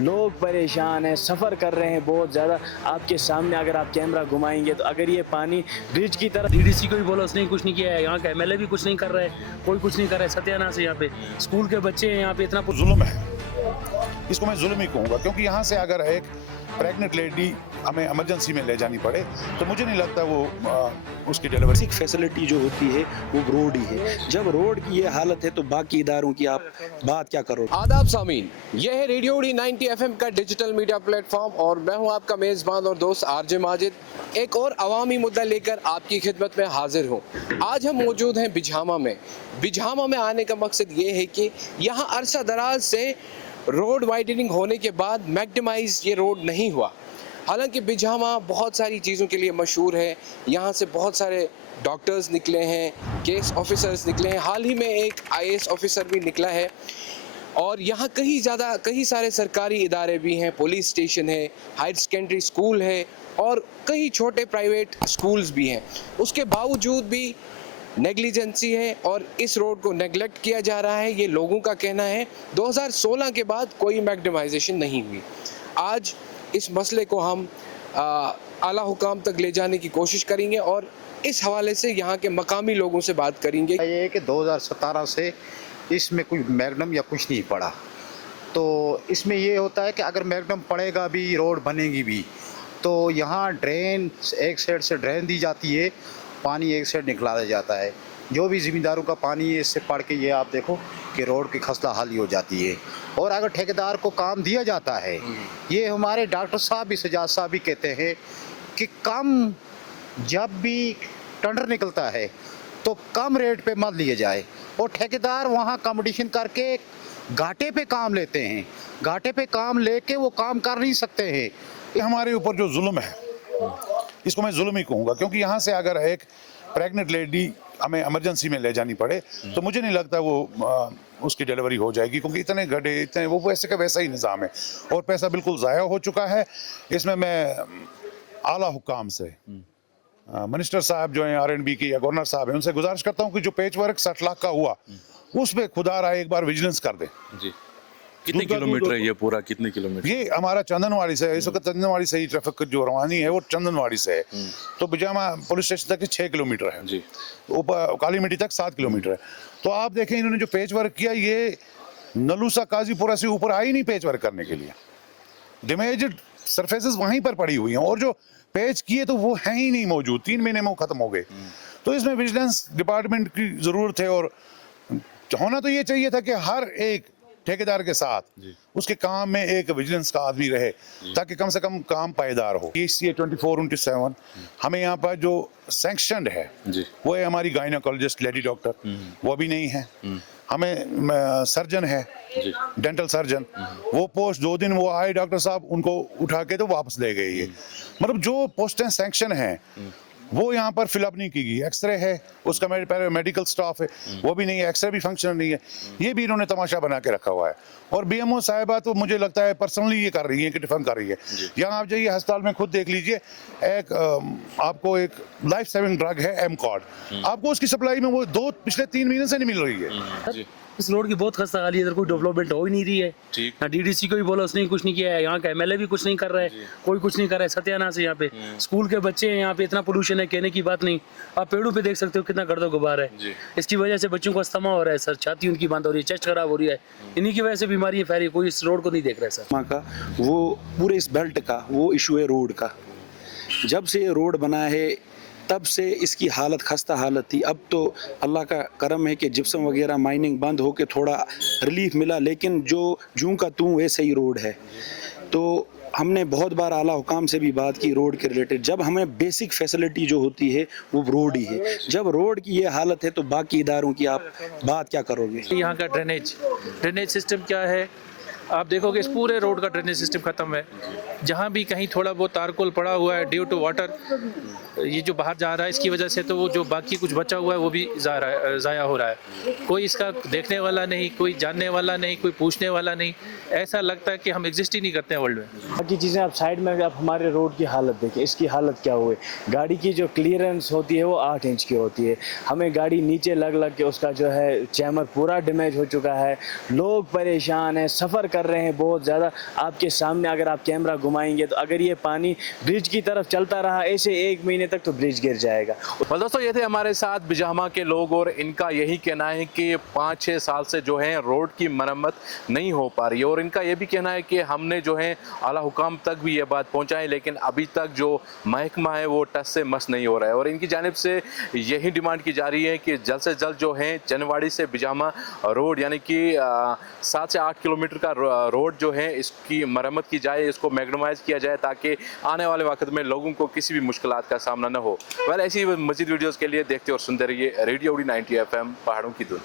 लोग परेशान हैं, सफ़र कर रहे हैं बहुत ज़्यादा। आपके सामने अगर आप कैमरा घुमाएंगे तो अगर ये पानी ब्रिज की तरफ, डीडीसी को भी बोला, उसने कुछ नहीं किया है। यहाँ का एमएलए भी कुछ नहीं कर रहा है, कोई कुछ नहीं कर रहा है। सत्यानाश है यहाँ पे, स्कूल के बच्चे हैं यहाँ पे, इतना जुल्म है, इसको मैं जुल्म ही कहूँगा, क्योंकि यहाँ से अगर एक प्रेग्नेंट लेडी हमें इमरजेंसी में ले जानी पड़े तो मुझे नहीं लगता वो उसकी डिलीवरी। बेसिक फैसिलिटी जो होती है वो रोड ही है। जब रोड की ये हालत है तो बाकी इदारों की आप बात क्या करो। आदाब सामीन, यह है रेडियो डी 90 FM का डिजिटल मीडिया प्लेटफॉर्म और मैं हूं आपका मेज़बान और दोस्त आरजे माजिद। एक और अवामी मुद्दा लेकर आपकी खिदमत में हाजिर हूं। आज हम मौजूद हैं बिझामा में। बिझामा में आने का मकसद ये है कि यहाँ अरसा दराज से रोड वाइडनिंग होने के बाद मैक्सिमाइज ये रोड नहीं हुआ। हालांकि बिझामा बहुत सारी चीज़ों के लिए मशहूर है। यहाँ से बहुत सारे डॉक्टर्स निकले हैं, केस ऑफिसर्स निकले हैं, हाल ही में एक IAS ऑफिसर भी निकला है और यहाँ कई सारे सरकारी इदारे भी हैं, पुलिस स्टेशन है, हायर सेकेंडरी स्कूल है और कई छोटे प्राइवेट स्कूल्स भी हैं। उसके बावजूद भी नेग्लिजेंसी है और इस रोड को नेगलेक्ट किया जा रहा है, ये लोगों का कहना है। 2016 के बाद कोई मैग्नेमाइजेशन नहीं हुई। आज इस मसले को हम आला हुकाम तक ले जाने की कोशिश करेंगे और इस हवाले से यहाँ के मकामी लोगों से बात करेंगे। ये है कि 2017 से इसमें कोई मैग्नम या कुछ नहीं पड़ा, तो इसमें ये होता है कि अगर मैग्नम पड़ेगा भी, रोड बनेगी भी, तो यहाँ ड्रेन एक साइड से ड्रेन दी जाती है, पानी एक साइड निकला जाता है। जो भी ज़िम्मेदारों का पानी है इससे पड़ के ये आप देखो कि रोड की खस्ता हाली हो जाती है। और अगर ठेकेदार को काम दिया जाता है, ये हमारे डॉक्टर साहब भी, सजाद साहब भी कहते हैं कि कम जब भी टेंडर निकलता है तो कम रेट पे मत लिए जाए और ठेकेदार वहाँ कंपटीशन करके घाटे पे काम लेते हैं। घाटे पे काम लेके वो काम कर नहीं सकते हैं। ये हमारे ऊपर जो जुल्म है इसको मैं जुल्म ही कहूँगा, क्योंकि यहाँ से अगर एक प्रेग्नेंट लेडी हमें इमरजेंसी में ले जानी पड़े तो मुझे नहीं लगता वो उसकी डिलीवरी हो जाएगी, क्योंकि इतने गड्ढे, इतने वो वैसे का वैसा ही निज़ाम है और पैसा बिल्कुल ज़ाया हो चुका है। इसमें मैं आला हुकाम से मिनिस्टर साहब जो हैं R&B के या गवर्नर साहब हैं उनसे गुजारिश करता हूँ कि जो पेच वर्क 60 लाख का हुआ उस पर खुदा रहा एक बार विजिलेंस कर दे। जी, कितने किलोमीटर है ये पूरा, कितने किलोमीटर? ये हमारा चंदनवाड़ी से है, इस वक्त चंदनवाड़ी से ही ट्रैफिक जो रवानी है वो चंदनवाड़ी से है, तो बिजामा पुलिस स्टेशन तक 6 किलोमीटर है जी, ऊपर काली मिट्टी तक 7 किलोमीटर है। तो आप देखें इन्होंने जो पेच वर्क किया, ये नलूसा काजीपुरा से ऊपर आई नहीं पेच वर्क करने के लिए। डैमेज्ड सरफेसेस वहीं पर पड़ी हुई हैं और जो पेच किए तो वो हैं ही नहीं मौजूद, 3 महीने में वो खत्म हो गए। तो इसमें विजिलेंस डिपार्टमेंट की जरूरत है और होना तो ये चाहिए था कि हर एक ठेकेदार के साथ उसके काम में एक विजिलेंस का आदमी रहे ताकि कम से कम काम पायदार हो। ये 24/7 हमें यहाँ पर जो सैंक्शनड है वो है हमारी गायनेकोलॉजिस्ट लेडी डॉक्टर, वो भी नहीं है। हमें सर्जन है, डेंटल सर्जन, वो पोस्ट 2 दिन वो आए डॉक्टर साहब, उनको उठा के तो वापस ले गए। ये मतलब जो पोस्टें सैंक्शन हैं वो यहाँ पर फिलअप नहीं की गई। एक्सरे है, उसका मेडिकल स्टाफ है, वो भी नहीं है, एक्सरे भी फंक्शनल नहीं है, ये भी इन्होंने तमाशा बना के रखा हुआ है। और BMO साहिबा तो मुझे लगता है पर्सनली ये कर रही है कि डिफेंड कर रही है। यहाँ आप जाइए अस्पताल में खुद देख लीजिए, एक आपको एक लाइफ सेविंग ड्रग है एमकॉर्ड, आपको उसकी सप्लाई में वो पिछले 3 महीने से नहीं मिल रही है। इस रोड की बहुत खस्ता हाल है, इधर कोई डेवलपमेंट हो ही नहीं रही है। ना डीडीसी को भी बोला, उसने कुछ नहीं किया है। यहाँ का एमएलए भी कुछ नहीं कर रहा है, कोई कुछ नहीं कर रहा है। सत्यानाश है यहाँ पे, स्कूल के बच्चे हैं यहाँ पे, इतना पोल्यूशन है कहने की बात नहीं। आप पेड़ों पे देख सकते हो कितना गर्दो गुबार है। इसकी वजह से बच्चों को अस्थमा हो रहा है सर, छाती उनकी बंद हो रही है, चेस्ट खराब हो रही है, इन्हीं की वजह से बीमारी फैली। कोई इस रोड को नहीं देख रहा है सर। वहाँ का वो पूरे इस बेल्ट का वो इशू है रोड का। जब से ये रोड बना है तब से इसकी हालत खस्ता हालत थी। अब तो अल्लाह का करम है कि जिप्सम वगैरह माइनिंग बंद हो के थोड़ा रिलीफ मिला, लेकिन जो जूं का तूं वैसे ही रोड है। तो हमने बहुत बार आला हुकाम से भी बात की रोड के रिलेटेड। जब हमें बेसिक फैसिलिटी जो होती है वो रोड ही है। जब रोड की ये हालत है तो बाकी इदारों की आप बात क्या करोगे। यहाँ का ड्रेनेज सिस्टम क्या है, आप देखोगे इस पूरे रोड का ड्रेनेज सिस्टम ख़त्म है। जहाँ भी कहीं थोड़ा बहुत तारकोल पड़ा हुआ है ड्यू टू वाटर, ये जो बाहर जा रहा है इसकी वजह से, तो वो जो बाकी कुछ बचा हुआ है वो भी ज़ाया हो रहा है। कोई इसका देखने वाला नहीं, कोई जानने वाला नहीं, कोई पूछने वाला नहीं। ऐसा लगता है कि हम एग्जिस्ट ही नहीं करते हैं वर्ल्ड में। बाकी चीज़ें आप साइड में, आप हमारे रोड की हालत देखें, इसकी हालत क्या हुई। गाड़ी की जो क्लियरेंस होती है वो 8 इंच की होती है, हमें गाड़ी नीचे लग के उसका जो है चैमर पूरा डैमेज हो चुका है। लोग परेशान हैं, सफ़र कर रहे हैं बहुत ज़्यादा। आपके सामने अगर आप कैमरा घुमाएंगे तो अगर ये पानी ब्रिज की तरफ चलता रहा ऐसे 1 महीने तक तो ब्रिज गिर जाएगा। well, दोस्तों ये थे हमारे साथ बिजहमा के लोग और इनका यही कहना है कि 5-6 साल से जो है रोड की मरम्मत नहीं हो पा रही है और इनका ये भी कहना है कि हमने जो है आला हुकाम तक भी ये बात पहुंचाई लेकिन अभी तक जो महकमा है वो टस से मस नहीं हो रहा है और इनकी जानिब से यही डिमांड की जा रही है कि जल्द से जल्द जो है चनवाड़ी से बिजहमा रोड यानी कि 7 से 8 किलोमीटर का रोड जो है इसकी मरम्मत की जाए, इसको मैग्नेमाइज किया जाए ताकि आने वाले वक्त में लोगों को किसी भी मुश्किलात का सामना न हो। ऐसी मज़ीद वीडियोज़ के लिए देखते और सुनते रहिए रेडियो 90 FM पहाड़ों की धुन।